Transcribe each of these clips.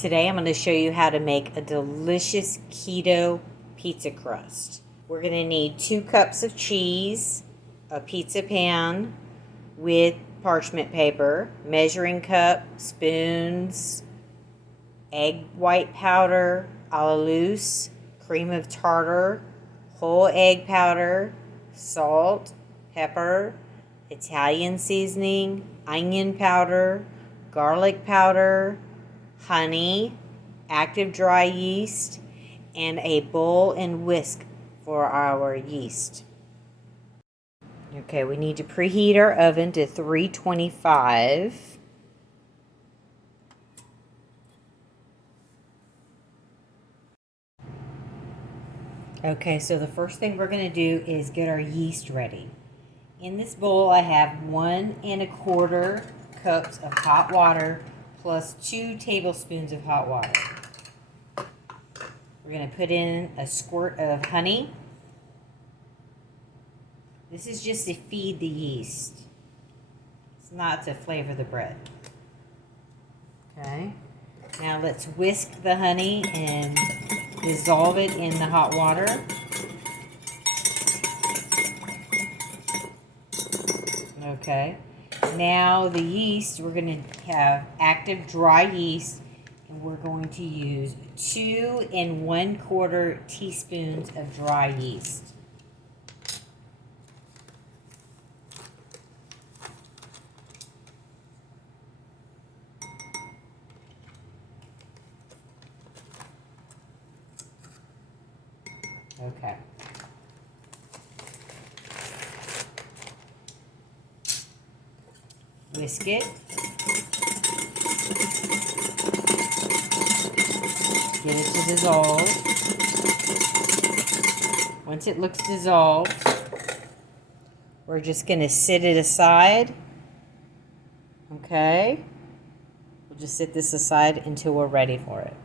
Today I'm going to show you how to make a delicious keto pizza crust. We're going to need 2 cups of cheese, a pizza pan with parchment paper, measuring cup, spoons, egg white powder, a la loose, cream of tartar, whole egg powder, salt, pepper, Italian seasoning, onion powder, garlic powder, honey, active dry yeast, and a bowl and whisk for our yeast. Okay, we need to preheat our oven to 325. Okay, so the first thing we're going to do is get our yeast ready. In this bowl, I have 1 1/4 cups of hot water plus 2 tablespoons of hot water. We're going to put in a squirt of honey. This is just to feed the yeast. It's not to flavor the bread. Okay. Now let's whisk the honey and dissolve it in the hot water. Okay. Now the yeast, we're going to have active dry yeast, and we're going to use 2 1/4 teaspoons of dry yeast. Okay. Whisk it. Get it to dissolve. Once it looks dissolved, we're just going to sit it aside. Okay. We'll just sit this aside until we're ready for it.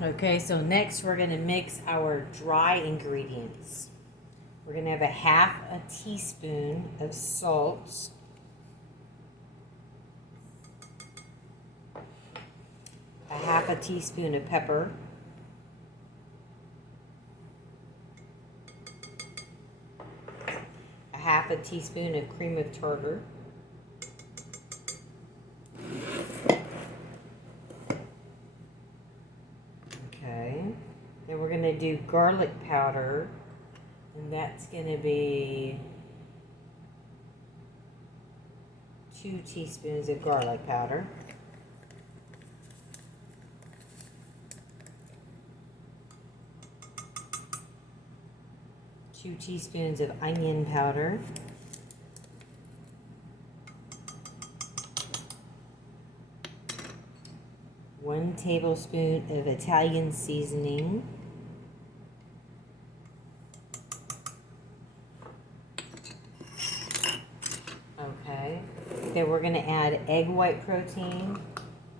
Okay, so next we're going to mix our dry ingredients. We're going to have 1/2 teaspoon of salt, 1/2 teaspoon of pepper, 1/2 teaspoon of cream of tartar, okay, then we're going to do garlic powder. And that's going to be 2 teaspoons of garlic powder. Two teaspoons of onion powder. 1 tablespoon of Italian seasoning. Okay, then we're going to add egg white protein.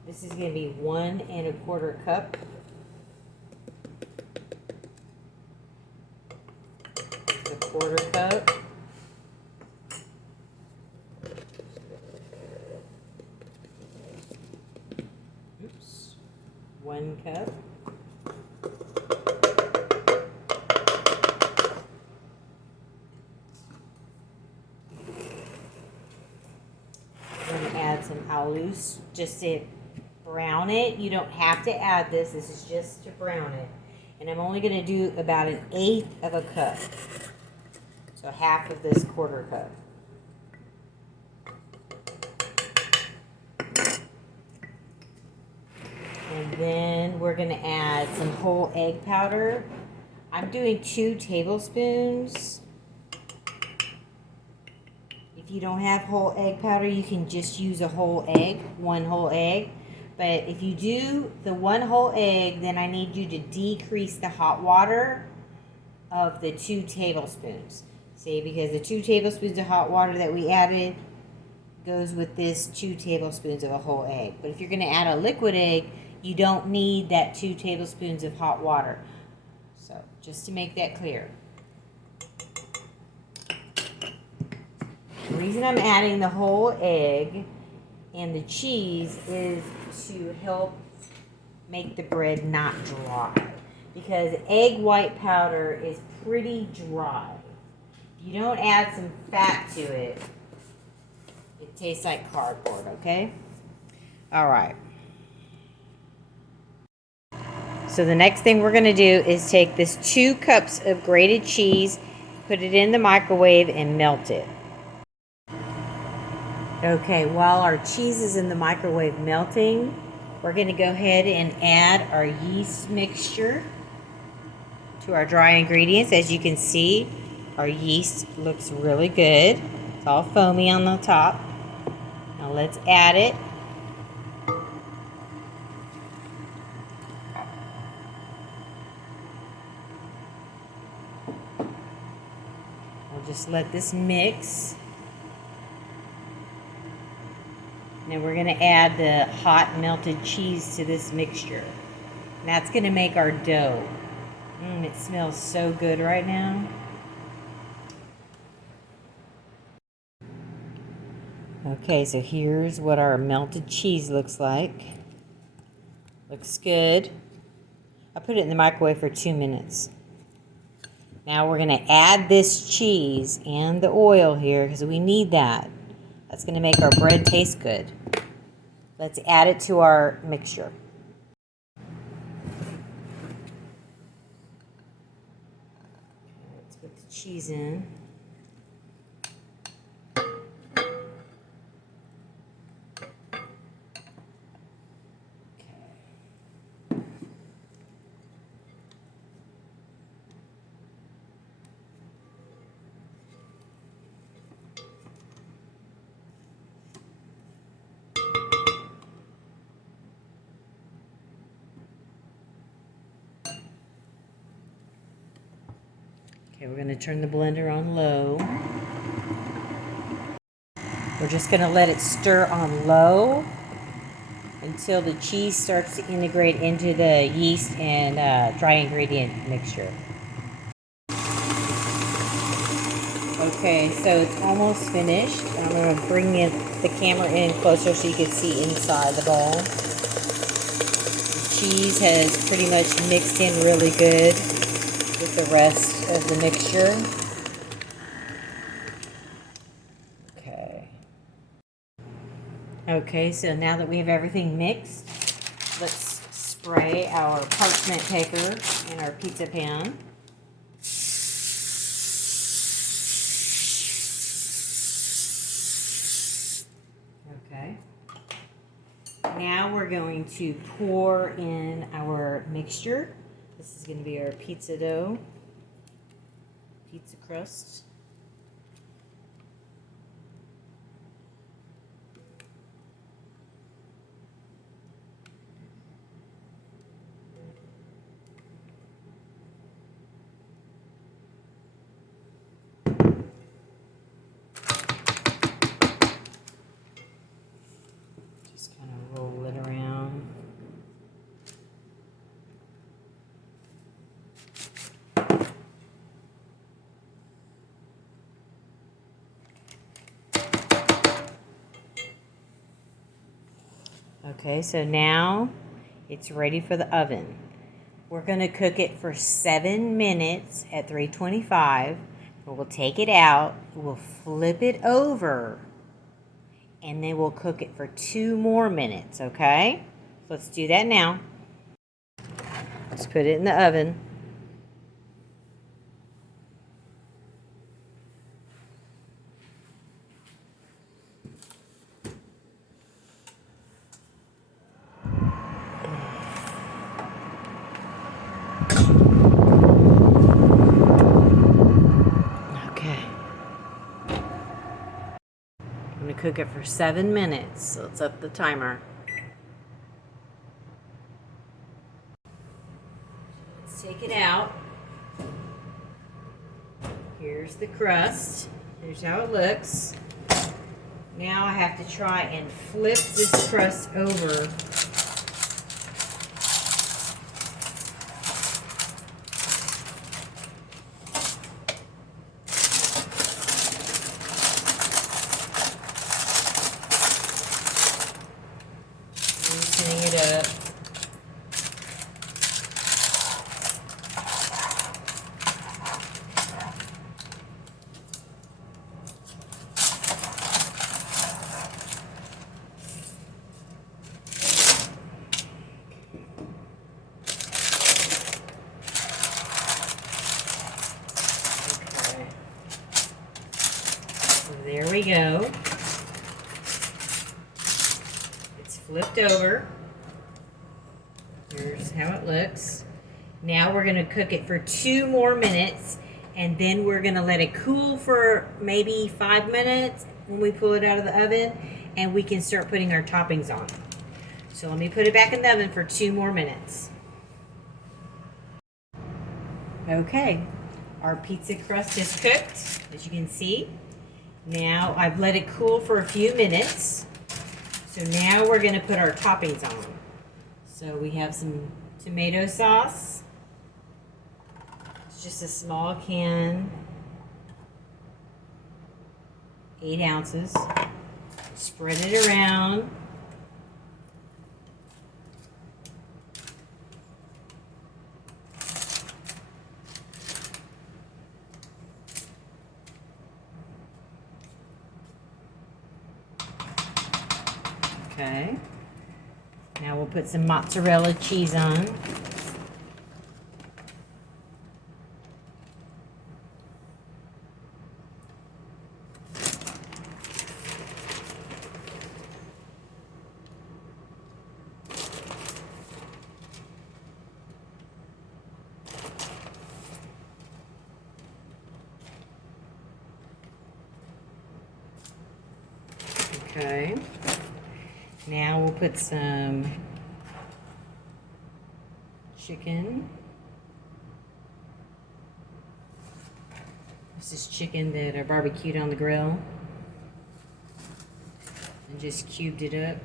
This is going to be 1 1/4 cup. It's a 1/4 cup. Oops, 1 cup. Add some a la loose just to brown it. You don't have to add this. This is just to brown it. And I'm only going to do about 1/8 of a cup. So 1/2 of this 1/4 cup. And then we're going to add some whole egg powder. I'm doing 2 tablespoons. If you don't have whole egg powder, you can just use a whole egg, 1 whole egg. But if you do the 1 whole egg, then I need you to decrease the hot water of the 2 tablespoons. See, because the 2 tablespoons of hot water that we added goes with this 2 tablespoons of a whole egg. But if you're going to add a liquid egg, you don't need that 2 tablespoons of hot water. So, just to make that clear. The reason I'm adding the whole egg and the cheese is to help make the bread not dry, because egg white powder is pretty dry. If you don't add some fat to it, it tastes like cardboard, okay? All right. So the next thing we're going to do is take this 2 cups of grated cheese, put it in the microwave, and melt it. Okay, while our cheese is in the microwave melting, we're going to go ahead and add our yeast mixture to our dry ingredients. As you can see, our yeast looks really good. It's all foamy on the top. Now let's add it. We'll just let this mix. Then we're going to add the hot melted cheese to this mixture. And that's going to make our dough. It smells so good right now. Okay, so here's what our melted cheese looks like. Looks good. I put it in the microwave for 2 minutes. Now we're going to add this cheese and the oil here because we need that. That's going to make our bread taste good. Let's add it to our mixture. Let's put the cheese in. Okay, we're going to turn the blender on low. We're just going to let it stir on low until the cheese starts to integrate into the yeast and dry ingredient mixture. Okay, so it's almost finished. I'm going to bring the camera in closer so you can see inside the bowl. The cheese has pretty much mixed in really good with the rest of the mixture. Okay, so now that we have everything mixed, let's spray our parchment paper in our pizza pan. Okay. Now we're going to pour in our mixture. This is going to be our pizza dough, pizza crust. Just kind of roll it around. Okay, so now it's ready for the oven. We're going to cook it for 7 minutes at 325. We'll take it out, we'll flip it over, and then we'll cook it for 2 more minutes, okay? So let's do that now. Just put it in the oven. I'm going to cook it for 7 minutes, so let's up the timer. Let's take it out. Here's the crust. Here's how it looks. Now I have to try and flip this crust over. flipped over. Here's how it looks. Now we're going to cook it for 2 more minutes, and then we're going to let it cool for maybe 5 minutes when we pull it out of the oven, and we can start putting our toppings on. So let me put it back in the oven for 2 more minutes. Okay, our pizza crust is cooked, as you can see. Now I've let it cool for a few minutes. So now we're going to put our toppings on. So we have some tomato sauce. It's just a small can, 8 ounces. Spread it around. Okay. Now we'll put some mozzarella cheese on. Okay. Now we'll put some chicken. This is chicken that I barbecued on the grill and just cubed it up.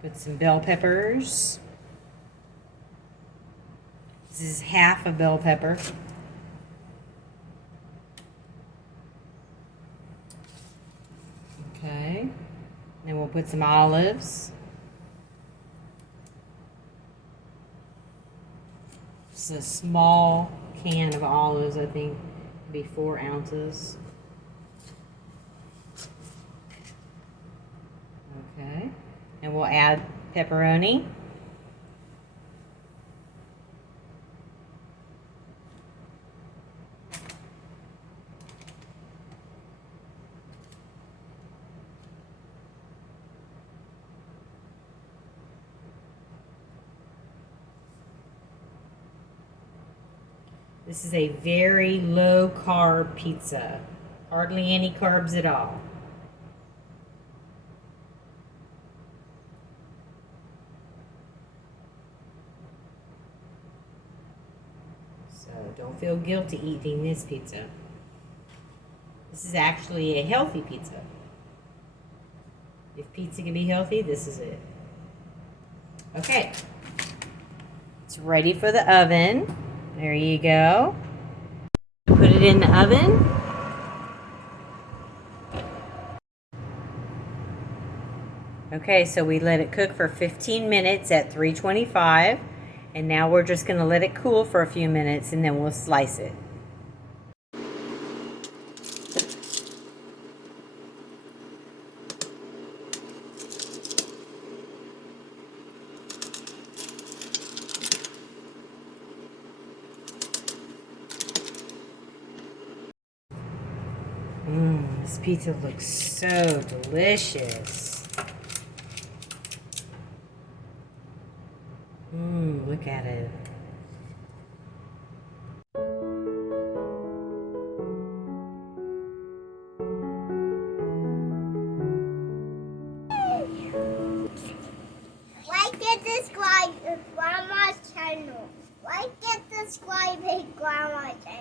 Put some bell peppers. This is half a bell pepper. Okay, then we'll put some olives. It's a small can of olives, I think, maybe 4 ounces. Okay, and we'll add pepperoni. This is a very low carb pizza. Hardly any carbs at all. So don't feel guilty eating this pizza. This is actually a healthy pizza. If pizza can be healthy, this is it. Okay. It's ready for the oven. There you go. Put it in the oven. Okay, so we let it cook for 15 minutes at 325, and now we're just going to let it cool for a few minutes, and then we'll slice it. This pizza looks so delicious. Look at it. Like and subscribe to Grandma's channel. Like and subscribe to Grandma's channel.